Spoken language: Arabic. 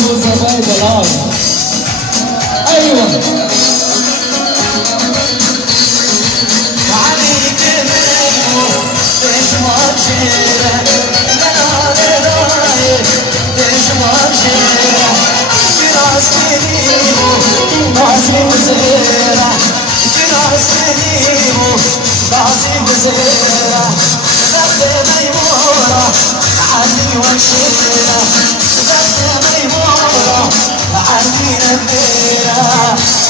شو زباين الآن أيوة عليك منه ليش ما بشيره لا ليش ما بشيره جراس كريمه راسي وزيره جراس كريمه راسي وزيره